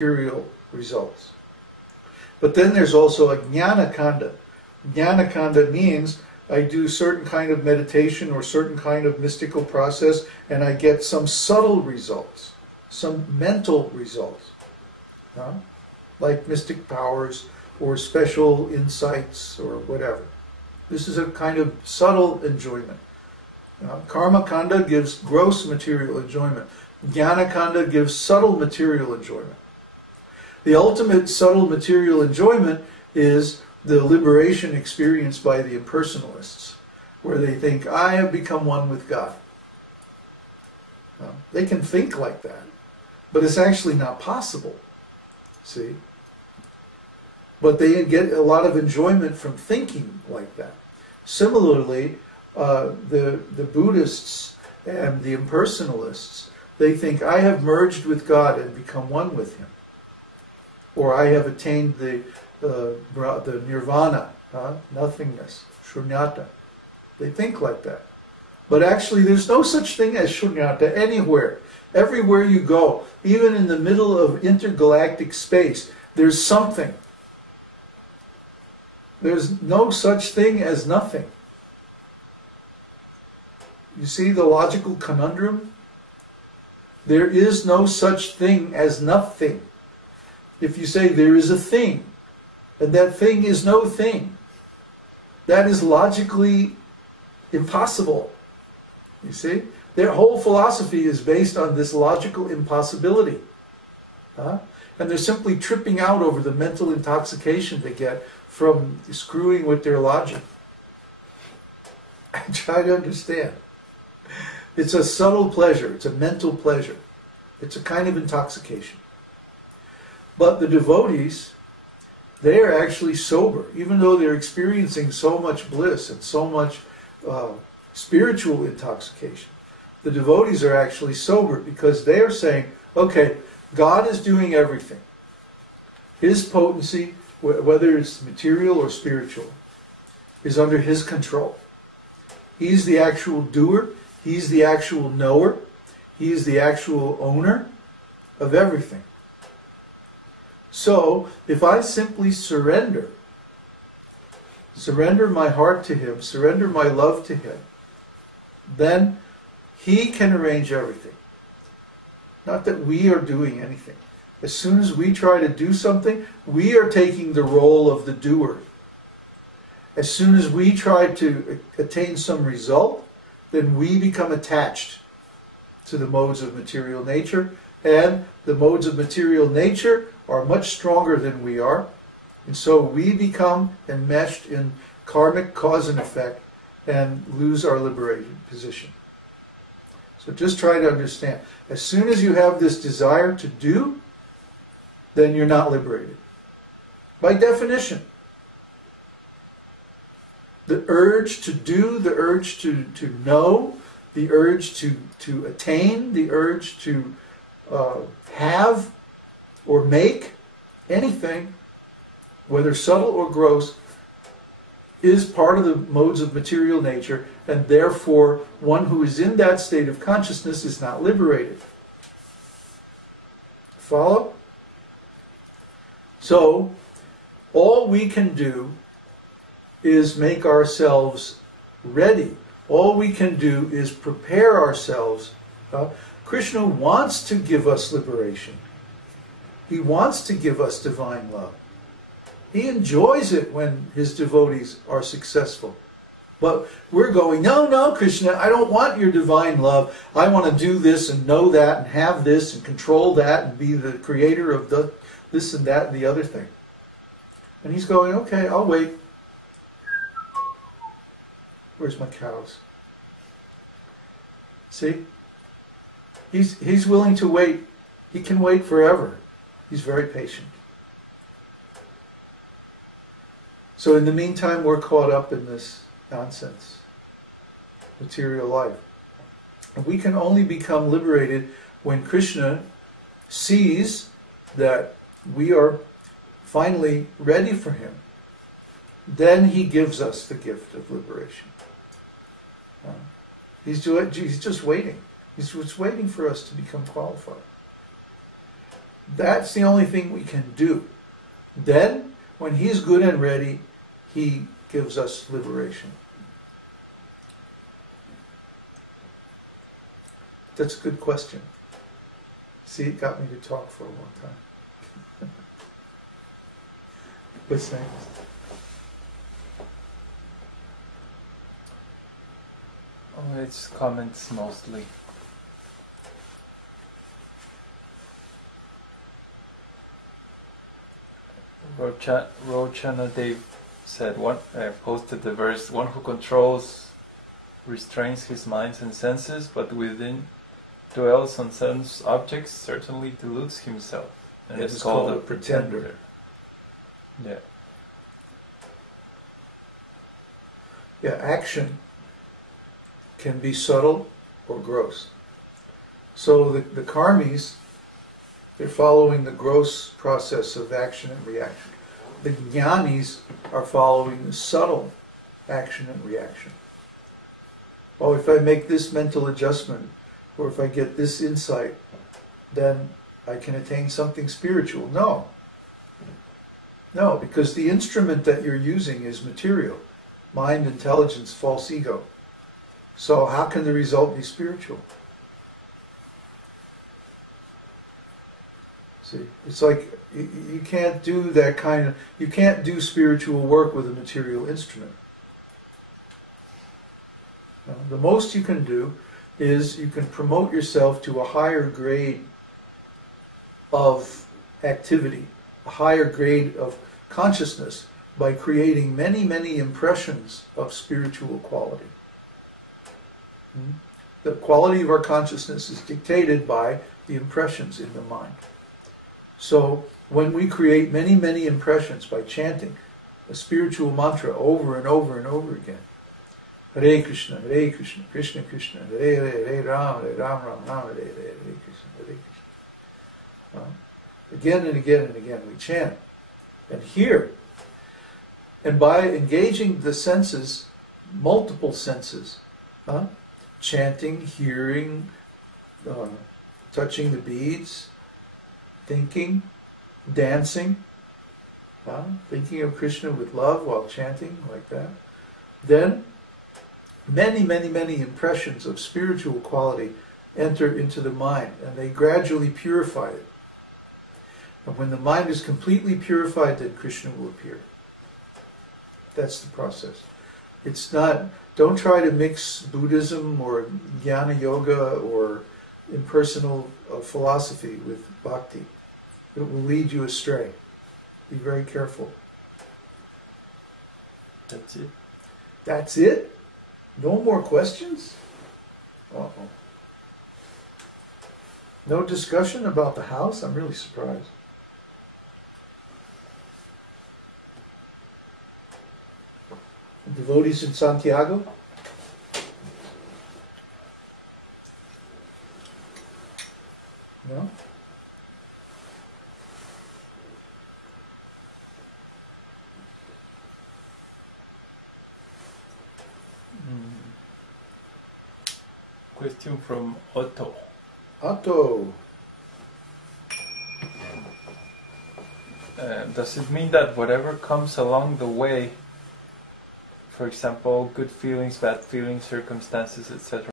material results. But then there's also a jnana kanda. Jnana kanda means I do certain kind of meditation or certain kind of mystical process and I get some subtle results, some mental results, like mystic powers or special insights or whatever. This is a kind of subtle enjoyment. Karma kanda gives gross material enjoyment. Jnana kanda gives subtle material enjoyment. The ultimate subtle material enjoyment is the liberation experienced by the impersonalists, where they think, I have become one with God. They can think like that, but it's actually not possible. See? But they get a lot of enjoyment from thinking like that. Similarly, the Buddhists and the impersonalists, they think, I have merged with God and become one with Him. Or I have attained the nirvana, nothingness, shunyata. They think like that. But actually there's no such thing as shunyata anywhere. Everywhere you go, even in the middle of intergalactic space, there's something. There's no such thing as nothing. You see the logical conundrum? There is no such thing as nothing. If you say there is a thing, and that thing is no thing, that is logically impossible. You see? Their whole philosophy is based on this logical impossibility. And they're simply tripping out over the mental intoxication they get from screwing with their logic. I try to understand. It's a subtle pleasure. It's a mental pleasure. It's a kind of intoxication. But the devotees, they are actually sober, even though they're experiencing so much bliss and so much spiritual intoxication. The devotees are actually sober because they are saying, okay, God is doing everything. His potency, whether it's material or spiritual, is under His control. He's the actual doer. He's the actual knower. He's the actual owner of everything. So, if I simply surrender my heart to Him, surrender my love to Him, then He can arrange everything. Not that we are doing anything. As soon as we try to do something, we are taking the role of the doer. As soon as we try to attain some result, then we become attached to the modes of material nature, and the modes of material nature are much stronger than we are, and so we become enmeshed in karmic cause and effect and lose our liberated position. So just try to understand, as soon as you have this desire to do, then you're not liberated. By definition. The urge to do, the urge to know, the urge to attain, the urge to have or make anything, whether subtle or gross, is part of the modes of material nature, and therefore one who is in that state of consciousness is not liberated. Follow? So, all we can do is make ourselves ready. All we can do is prepare ourselves. Krishna wants to give us liberation. He wants to give us divine love. He enjoys it when His devotees are successful. But we're going, no, Krishna, I don't want your divine love. I want to do this and know that and have this and control that and be the creator of this and that and the other thing. And He's going, okay, I'll wait. Where's my cows? See? He's willing to wait. He can wait forever. He's very patient. So in the meantime, we're caught up in this nonsense, material life. And we can only become liberated when Krishna sees that we are finally ready for Him. Then He gives us the gift of liberation. He's just waiting. He's just waiting for us to become qualified. That's the only thing we can do. Then, when he's good and ready, he gives us liberation. That's a good question. See, it got me to talk for a long time. What's next? Oh, it's comments mostly. Rochana Dev said, posted the verse, one who controls, restrains his mind and senses, but within dwells on sense objects, certainly deludes himself. And it's called a pretender. Yeah. Yeah, action can be subtle or gross. So the karmis, they're following the gross process of action and reaction. The jnanis are following the subtle action and reaction. Oh, if I make this mental adjustment, or if I get this insight, then I can attain something spiritual. No. No, because the instrument that you're using is material. Mind, intelligence, false ego. So how can the result be spiritual? See, it's like you can't do that kind of, you can't do spiritual work with a material instrument. No, the most you can do is you can promote yourself to a higher grade of activity, a higher grade of consciousness by creating many, many impressions of spiritual quality. The quality of our consciousness is dictated by the impressions in the mind. So when we create many, many impressions by chanting a spiritual mantra over and over and over again, Hare Krishna, Krishna Krishna, Hare Hare, Hare Ram, Ram Ram, Hare Hare, Hare Krishna. Again and again and again we chant and hear. And by engaging the senses, multiple senses, chanting, hearing, touching the beads, thinking, dancing, thinking of Krishna with love while chanting like that, then many, many, many impressions of spiritual quality enter into the mind and they gradually purify it. And when the mind is completely purified, then Krishna will appear. That's the process. It's not, don't try to mix Buddhism or Jnana Yoga or impersonal philosophy with bhakti. It will lead you astray. Be very careful. That's it. That's it? No more questions? Uh-oh. No discussion about the house? I'm really surprised. Devotees in Santiago? No? Question from Otto. Otto. Does it mean that whatever comes along the way, for example, good feelings, bad feelings, circumstances, etc.,